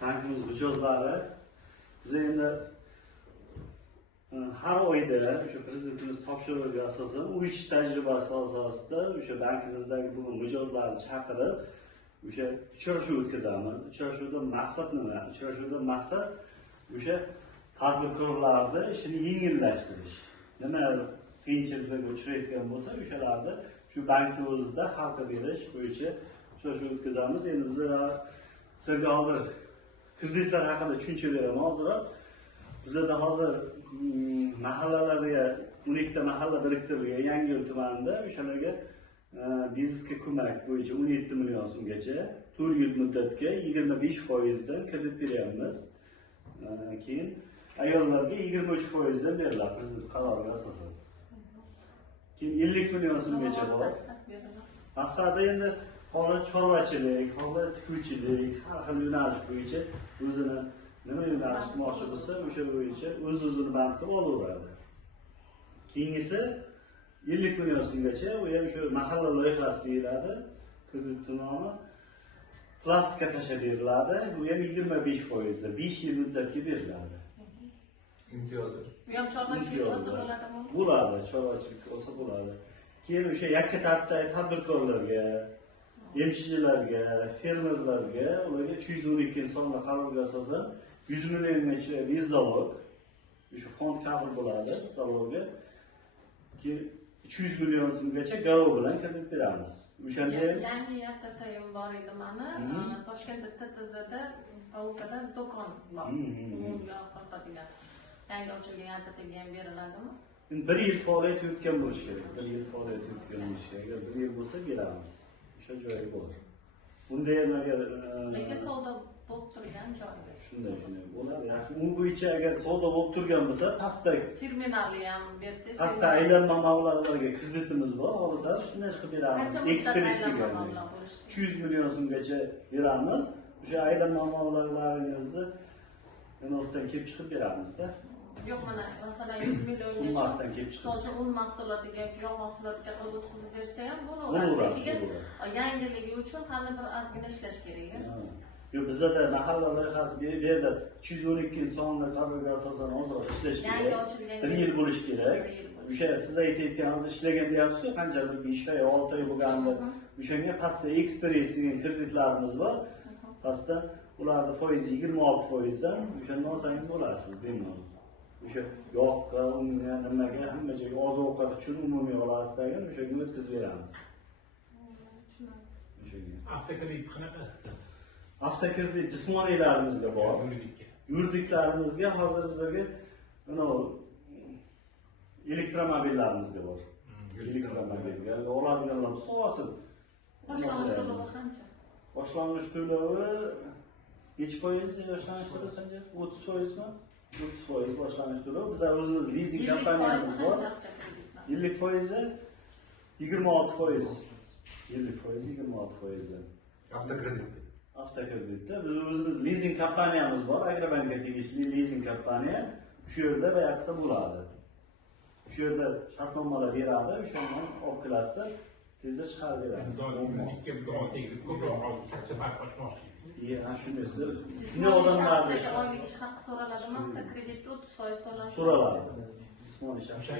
bankimiz mijozlari biz endi har oyda o'sha prezidentimiz topshirig'iga asosan 3 tajribasi asosida o'sha bankimizdagi bu mijozlarni chaqirib o'sha uchrashuv o'tkazamiz. Uchrashuvda maqsad nima? Uchrashuvda maqsad o'sha tadbirkorlarni ishini yengillashtirish. Nima qiyinchiliklarga uchrayotgan bo'lsa, o'shalarni shu bankning o'zida hal qilib berish bo'yicha uchrashuv o'tkazamiz. Endi bizlar sizga hozir kreditlar haqida tushuncha beraman. Hozir bizda hozir mahallalarga 12 ta mahalla biriktirilgan Yangiyo'l tumanida o'shalarga biznesga ko'mak bo'yicha 17 million so'mgacha 4 yil muddatga 25% dan kredit beryapmiz. Keyin ayollarga 23% dan beriladi prezident qaroriga asosan. Keyin 50 million so'mgacha bor. Maqsadi endi hozir chorvachilik, hozir tikuvchilik, har xil yo'nalish bo'yicha o'zini nima yo'nalish qilmoqchi bo'lsa, o'sha bo'yicha o'z-o'zini band qilib olaveradi. Keyingisi 50 million so'mgacha u ham shu mahalla loyihasi deyiladi. Kredit nomi plastikka tashab beriladi. Bu ham 25% da 5 yil muddatga beriladi. Imtiyozi. Bu ham chorvachilik olsa bo'ladimi? Bo'ladi, chorvachilik olsa bo'ladi. Keyin o'sha yakka tartibdagi tadbirkorlarga, emchilarga, fermerlarga, ularga 312 sonli qarorga asosan 100 milliongacha bezalog, o'sha fond qabul bo'ladi zalogga. Keyin 300 million so'mgacha garov bilan kredit beramiz. O'shanda yangi YTTM bor edi mana, Toshkentda TTZda Pavukada do'kon bor. Unga sotadigan. Yangi ochilgan YTTga ham beriladimi? 1 yil faoliyat yuritgan bo'lish kerak. 1 yil faoliyat yuritgan bo'lish kerak. Agar 1 yil bo'lsa beramiz. O'sha joyga bor. Bunda ham agar lekin savdo bo'lib turgan joyda. Shunday bo'ladi. Yaxshi, u bo'yicha agar savdo bo'lib turgan bo'lsa, pastda terminalni ham bersangiz, pastda aylanma mablag'larga kreditimiz bor. Hozir shunday qilib beramiz. Ekspressga 200 million so'mgacha beramiz. O'sha aylanma mablag'laringizni Enosdan kelib chiqib beramizda. Yo'q, mana masalan 100 milliongacha summasdan kelib chiqib. So'lchi un mahsulotiga, yog' mahsulotiga qilib o'tkazib bersa ham bo'laveradi. Lekin yangiligi uchun hali bir ozgina ishlash kerak. Yo, bizda mahalla loyihasi bu yerda 312 sonli qarorga asosan hozir ishlash kerak. Yangi ochilgan 1 yil bo'lish kerak. O'sha siz aytayotganingiz ishlagan deyapsiz-ku, qanchadir 5 oy, 6 oy bo'lganda o'shanga pastda ekspress degan kreditlarimiz bor. Pastda ularni foizi 26% dan o'shanda olsangiz bo'ladi siz bemalol. O'sha yoqqa, unga, nimaga, hamma joyga oziq-ovqat uchun umumiy olasiz degan o'shanga o'tkazib beramiz. Avtokredit qanaqa? Avtokredit jismoniylarimizga bor. Yuridiklarımizga hozir bizga mana elektromobillarimizga bor. Elektromobilga oladiganlar bo'lsa olsin. Boshlang'ich to'lovi qancha? Boshlang'ich to'lovi necha foiz boshlang'ich to'lovi sanja? 30% mi? 30% boshlang'ich to'lov. Biz o'zimiz leasing kompaniyamiz bor. 50% 26%. 50% 26%. Avtokredit. Avtokreditda biz o'zimiz leasing kompaniyamiz bor. Agrobankga tegishli leasing kompaniya. Shu yerda bayaqsa bo'ladi. Shu yerda shartnomalar beradi, o'shandan olib kelasiz, tezda chiqarib beramiz. Shunday siz shunday odamlarni oylik ish haqi so'raladimi? Avtokreditga 30% to'lansa so'raladi. Jismoniy shaxsga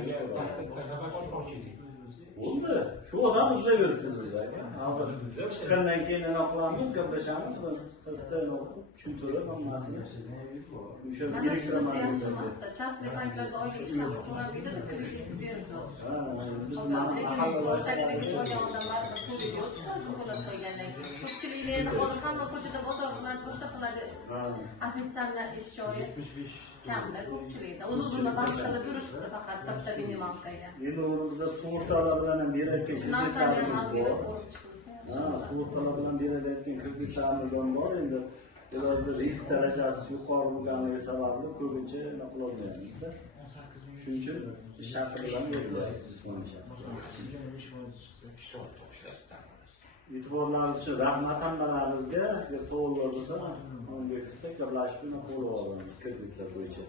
bo'ldi. Shu odam izlayveribsiz o'zi. Hozir chiqqandan keyin aniqlamiz, gaplashamiz va sizdan tushuntirib hammasini. O'sha mana shunisi yaxshi emasda. Частный banklarda oylik ish haqi so'ralmaydi, kredit beradi. O'rtadagi bo'lgan odamlar ko'chaga o'tishmasin to'lab qo'ygandan keyin. Ko'pchilikni endi hozir hamma ko'chada bozor bilan boshqa qiladi. Ofitsiallar ish joyi kamda ko'pchilikda. O'z-o'zini band qilib yurishdi faqat katta minimalkaga. Endi o'zimizda sug'urtalar bilan ham berayotgan kreditlarimiz bor. Sug'urtalar bilan berayotgan kreditlarimiz ham bor. Endi ularda risk darajasi yuqori bo'lganligi sababli ko'pincha nima qilolmaymiz. Shuning uchun ish haqi bilan beriladi jismoniy shaxsga. E'tiborlaringiz uchun rahmat hammalaringizga. Agar savollar bo'lsa, unga kirsak, gaplashib qo'yib olamiz kreditlar bo'yicha.